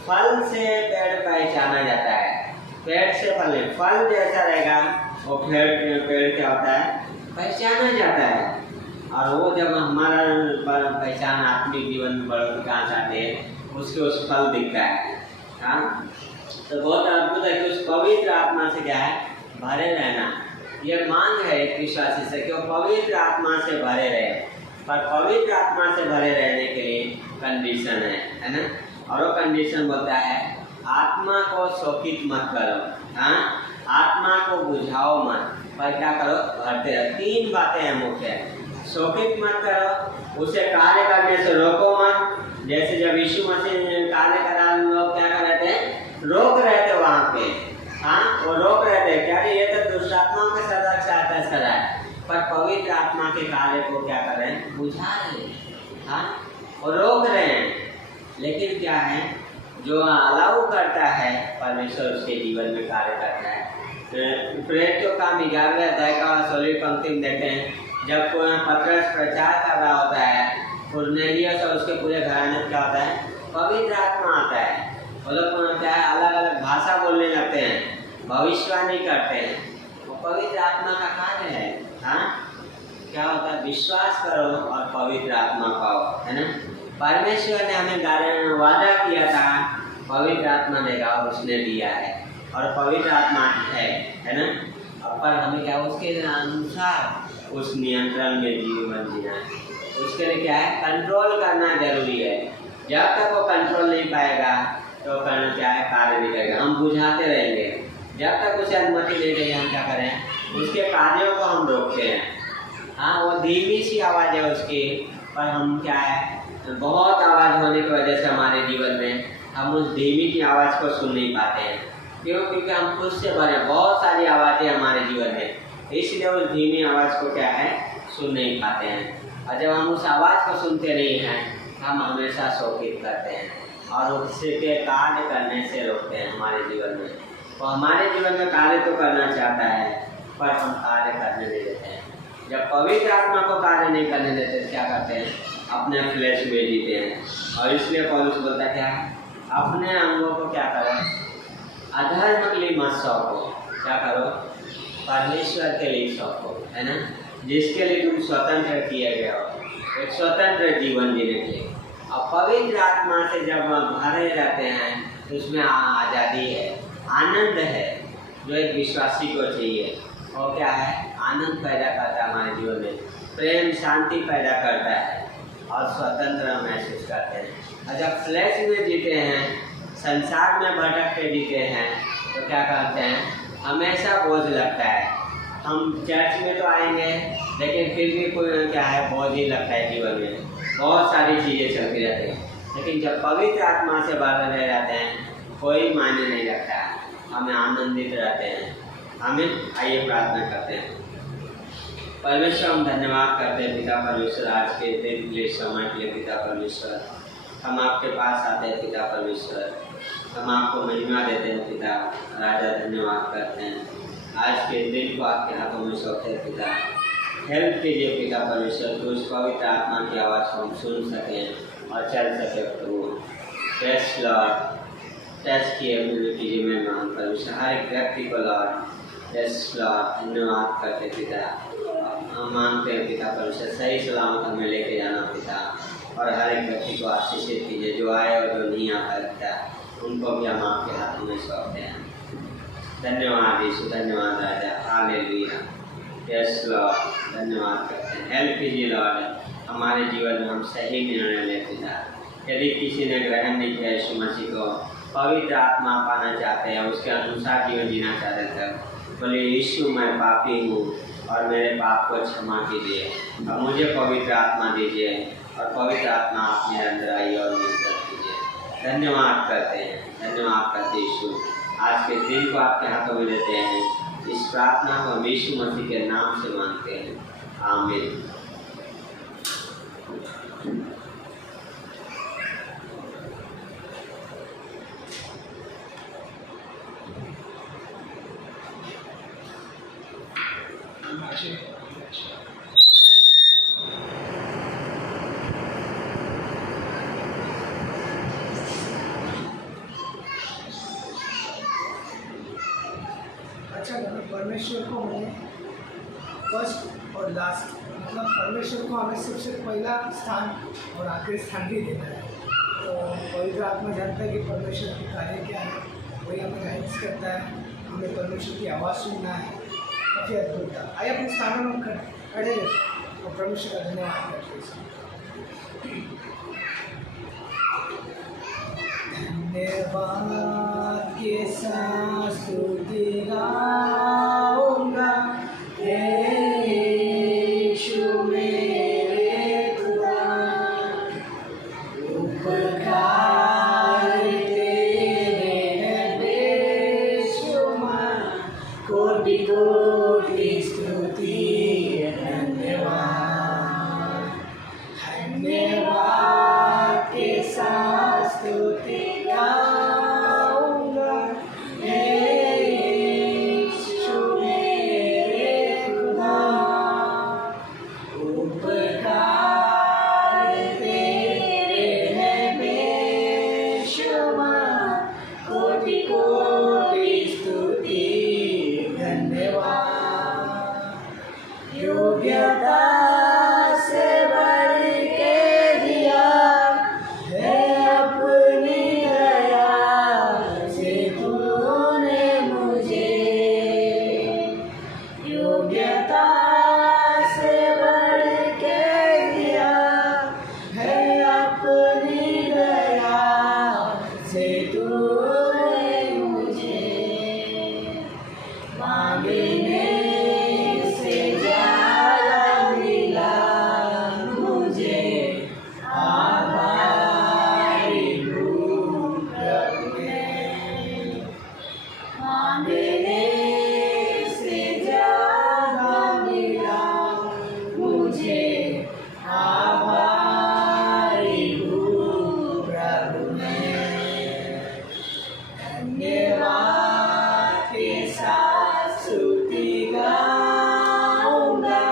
फल से पेड़ पहचाना जाता है, पेड़ से फल नहीं, फल जैसा रहेगा वो पेड़ क्या होता है? पहचाना जाता है। और वो जब हमारा पहचान आत्मिक जीवन में बढ़ विकास आते हैं, उसके उस फल दिखता है। हाँ, तो बहुत अद्भुत है कि उस पवित्र आत्मा से क्या है? भरे रहना। ये मांग है एक विश्वासी से कि वो पवित्र आत्मा से भरे रहे, पर पवित्र आत्मा से भरे रहने के लिए कंडीशन है ना? और वो कंडीशन बोलता है, आत्मा को शोकित मत करो। हाँ, आत्मा को बुझाओ मत, पर क्या करो? भरते रहो। 3 बातें हैं मुख्य। शोकित मत करो, उसे कार्य करने से रोको मत। जैसे जब यीशु मसीह कार्य करा, लोग क्या कर रहे थे? रोक रहे थे वहाँ पे। हाँ, वो रोक रहे थे, क्या ये तो दुष्ट आत्माओं के सदस्य कर रहा है, पर पवित्र आत्मा के कार्य को क्या कर रहे हैं? बुझा रहे हैं। हाँ, वो रोक रहे हैं। लेकिन क्या है? जो अलाउ करता है, परमेश्वर उसके जीवन में कार्य करता है। प्रेरितों का 11वें अध्याय का 16वीं पंक्ति में देखते हैं, जब पतरस प्रचार कर रहा होता है, कुरनेलियस और उसके पूरे घराने क्या होता है? पवित्र आत्मा आता है। वो लोग क्या है? अलग अलग भाषा बोलने लगते हैं, भविष्यवाणी करते हैं। वो पवित्र आत्मा का कार्य है। हाँ, क्या होता है? विश्वास करो और पवित्र आत्मा पाओ, है ना? परमेश्वर ने हमें वादा किया था, पवित्र आत्मा देगा, और उसने दिया है, और पवित्र आत्मा है ना? पर हमें क्या उसके अनुसार उस नियंत्रण में जीवन जीना है। उसके लिए क्या है? कंट्रोल करना जरूरी है। जब तक वो कंट्रोल नहीं पाएगा तो क्या है? कार्य नहीं करेगा। हम बुझाते रहेंगे, जब तक उसे अनुमति दे देंगे, हम क्या करें? उसके कार्यों को हम रोकते हैं। हाँ, वो धीमी सी आवाज़ है उसकी, पर हम क्या है? बहुत आवाज़ होने की वजह से हमारे जीवन में हम उस धीमी की आवाज़ को सुन नहीं पाते हैं। क्यों? क्योंकि हम खुद से भरे, बहुत सारी आवाज़ें हमारे जीवन में, इसलिए उस धीमी आवाज़ को क्या है? सुन नहीं पाते हैं। और जब हम उस आवाज़ को सुनते नहीं हैं, हम हमेशा शोकित करते हैं और उसके कार्य करने से रोकते हैं हमारे जीवन में। तो हमारे जीवन में कार्य तो करना चाहता है, पर हम कार्य करने नहीं देते हैं। जब पवित्र आत्मा को कार्य नहीं करने देते तो क्या करते हैं? अपने फ्लैश में जीते हैं। और इसलिए पौलुस बोलता क्या है? अपने अंगों को क्या करो? अधर्म के लिए मत सौंपो। क्या करो? परमेश्वर के लिए सौंपो, है ना? जिसके लिए तुम स्वतंत्र किए गए हो, एक स्वतंत्र जीवन जीने के लिए। और पवित्र आत्मा से जब हम भरे रहते हैं तो उसमें आज़ादी है, आनंद है, जो एक विश्वासी को चाहिए। और क्या है? आनंद पैदा करता है हमारे जीवन में, प्रेम, शांति पैदा करता है, और स्वतंत्र महसूस करते हैं। और जब फ्लैश में जीते हैं, संसार में भटक के जीते हैं, तो क्या करते हैं? हमेशा बोझ लगता है। हम चर्च में तो आएंगे, लेकिन फिर भी कोई क्या है? बोझ ही लगता है जीवन में, बहुत सारी चीज़ें चलती रहती हैं। लेकिन जब पवित्र आत्मा से भरे रहते हैं, कोई मायने नहीं रखता, हमें आनंदित रहते हैं। हमें आइए प्रार्थना करते हैं। परमेश्वर, हम धन्यवाद करते हैं पिता परमेश्वर, आज के दिन के लिए, समय के लिए पिता परमेश्वर। हम आपके पास आते हैं पिता परमेश्वर, हम आपको महिमा देते हैं पिता राजा, धन्यवाद करते हैं। आज के दिन को आपके हाथों में सौंपते हैं पिता। हेल्प कीजिए पिता परमेश्वर तो उस पवित्र आत्मा की आवाज़ को हम सुन सकें और चल सके प्रभु। टेस्ट लॉर्ड, टेस्ट की एबिलिटी जी में मांग परमेश्वर हर एक व्यक्ति को लॉर्ड टेस्ट लॉर्ड धन्यवाद करते पिता। हम मांगते हैं पिता परमेश्वर सही सलामत हमें लेके जाना पिता, और हर एक व्यक्ति को आशीषित कीजिए जो आए और जो नहीं आ सकता उनको भी हम आपके हाथों में सौंपते हैं। धन्यवाद यीशु, धन्यवाद राजा, हालेलुया। यस लॉर्ड, धन्यवाद करते हैं। हेल्प कीजिए लॉर्ड हमारे जीवन में हम सही निर्णय ले पिता। यदि किसी ने ग्रहण नहीं किया यीशु मसीह को, पवित्र आत्मा पाना चाहते हैं, उसके अनुसार जीवन जीना चाहते थे, बोले यीशु मैं पापी हूँ और मेरे पाप को क्षमा कीजिए और मुझे पवित्र आत्मा दीजिए, और पवित्र आत्मा आप मेरे अंदर आइए और मिलकर कीजिए। धन्यवाद करते हैं, धन्यवाद करते यीशु। आज के दिन को आपके हाथों में देते हैं। इस प्रार्थना को हम यीशु मसीह के नाम से मांगते हैं, आमीन। अच्छा लगा परमेश्वर को हमें फर्स्ट और लास्ट, मतलब परमेश्वर को हमें सबसे पहला स्थान और आखिरी स्थान भी देना है। तो पवित्र आत्मा जानता है कि परमेश्वर के कार्य क्या है, वही हमें गाइड्स करता है, हमें परमेश्वर की आवाज़ सुनना है। काफ़ी अद्भुत था। आइए अपने स्थानों में खड़े और परमेश्वर का धन्यवाद करते हैं। धन्यवाद के साथ स्तुति गाऊंगा यीशु मेरे खुदा, उपकार तेरे हैं बेशुमार, कोटि कोटि स्तुति धन्यवाद। धन्यवाद के साथ स्तुति गाऊंगा यीशु मेरे खुदा, उपकार तेरे हैं बेशुमार, कोटि कोटि स्तुति धन्यवाद। योग्यता से बढ़ के दिया है अपनी दया से तूने मुझे, योग्यता से बढ़ के दिया है अपनी दया से तूने मुझे, मांगने से ज़्यादा मिला मुझे, आभारी हूँ प्रभु मैं। मांगने से ज़्यादा मिला मुझे, आभारी हूँ प्रभु मैं। धन्यवाद के साथ स्तुति गाऊंगा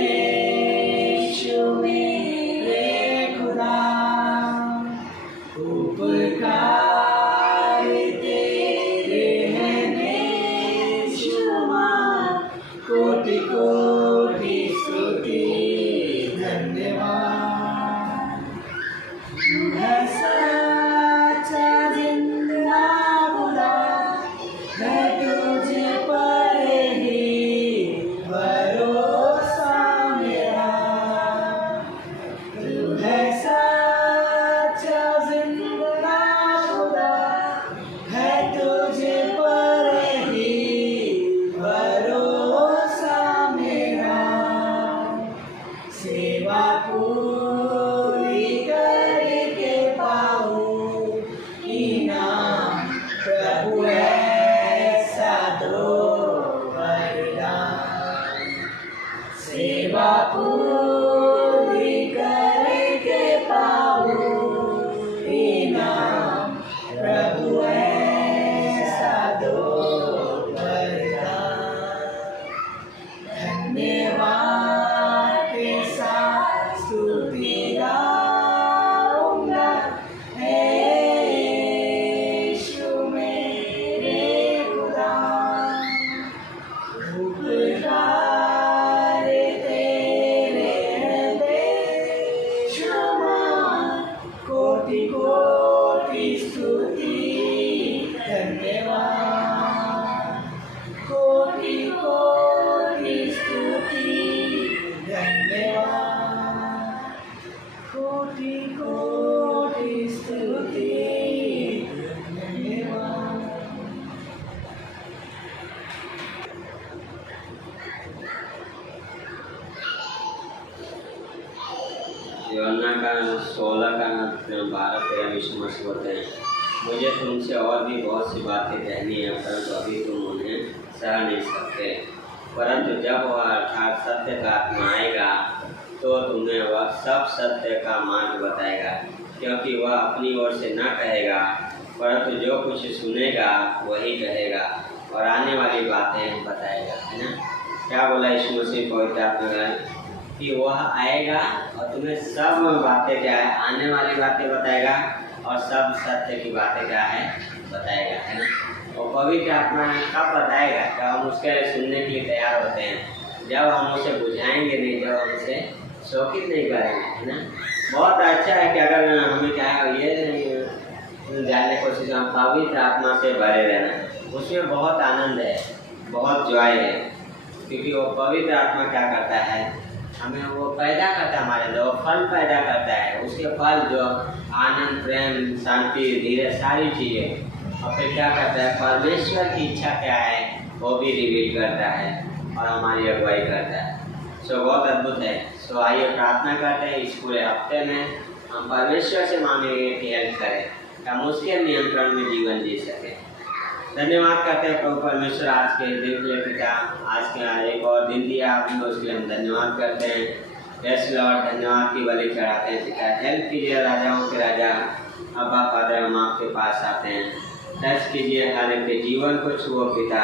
यीशु मेरे खुदा, उपकार तेरे हैं बेशुमार, कोटि कोटि स्तुति धन्यवाद। तू है सच्चा जिंदा खुदा, मैं तुझे पर ही भरोसा मेरा। तू है सच्चा जिंदा खुदा, है तुझे पर ही भरोसा मेरा। सेवा पूरी करके पाऊँ इनाम, प्रभु ऐसा दो वरदान। सेवा पूरी करके पाऊँ इनाम, प्रभु ऐसा दो वरदान। धन्य कोटि कोटि स्तुति धन्यवाद, कोटि कोटि स्तुति धन्यवाद, कोटि कोटि स्तुति धन्यवाद। यूहन्ना का 16 का 12 यीशु मसीह बोलते हैं, मुझे तुमसे और भी बहुत सी बातें कहनी है, परंतु अभी तुम उन्हें सह नहीं सकते। परंतु जब वह अर्थात सत्य का आत्मा आएगा तो तुम्हें वह सब सत्य का मार्ग बताएगा, क्योंकि वह अपनी ओर से न कहेगा, परंतु जो कुछ सुनेगा वही कहेगा और आने वाली बातें बताएगा। है ना? क्या बोला यीशु मसीह पवित्र आत्मा ने कि वह आएगा और तुम्हें सब बातें क्या है, आने वाली बातें बताएगा और सब सत्य की बातें क्या है, बताएगा। है ना? और पवित्र आत्मा कब बताएगा? जब हम उसके सुनने के लिए तैयार होते हैं, जब हम उसे बुझाएंगे नहीं, जब हम उसे शोकित नहीं करेंगे। है ना? बहुत अच्छा है कि अगर हमें क्या है ये जानने की कोशिश, हम पवित्र आत्मा से भरे रहना, उसमें बहुत आनंद है, बहुत जॉय है, क्योंकि वो पवित्र आत्मा क्या करता है, हमें वो पैदा करता है, हमारे अंदर वो फल पैदा करता है। उसके फल जो आनंद, प्रेम, शांति, धीरज, सारी चीज़ें, और फिर क्या करता है, परमेश्वर की इच्छा क्या है वो भी रिवील करता है और हमारी अगुवाई करता है। सो बहुत अद्भुत है। सो आइए प्रार्थना करते हैं, इस पूरे हफ्ते में हम परमेश्वर से मांगेंगे कि हेल्प करें, हम उसके नियंत्रण में जीवन जी सकें। धन्यवाद करते हैं प्रभु परमेश्वर आज के दिन के लिए पिता, आज के एक और दिन दिया आपने, उसके लिए हम धन्यवाद करते हैं। यस लॉर्ड, धन्यवाद की बलि चढ़ाते हैं पिता। हेल्प कीजिए राजाओं के राजा, अब्बा फादर, हम आपके पास आते हैं। टच कीजिए हर एक के जीवन को छुओ पिता।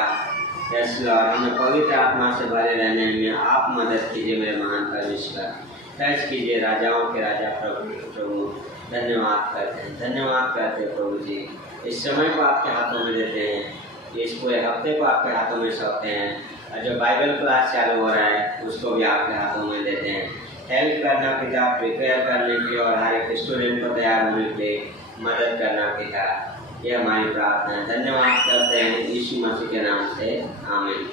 यस लॉर्ड, हमें पवित्र आत्मा से भरे रहने में आप मदद कीजिए मेरे महान परमेश्वर। टच कीजिए राजाओं के राजा प्रभु, धन्यवाद करते हैं, धन्यवाद करते हैं प्रभु जी। इस समय को आपके हाथों में देते हैं, इस पूरे हफ्ते को आपके हाथों में सौंपते हैं, और जो बाइबल क्लास चालू हो रहा है उसको भी आपके हाथों में देते हैं। हेल्प करना पिता, प्रिपेयर करने की और हर एक स्टूडेंट को तैयार होने के लिए मदद करना पिता, ये हमारी प्रार्थना है। धन्यवाद करते हैं यीशु मसीह के नाम से, आमीन।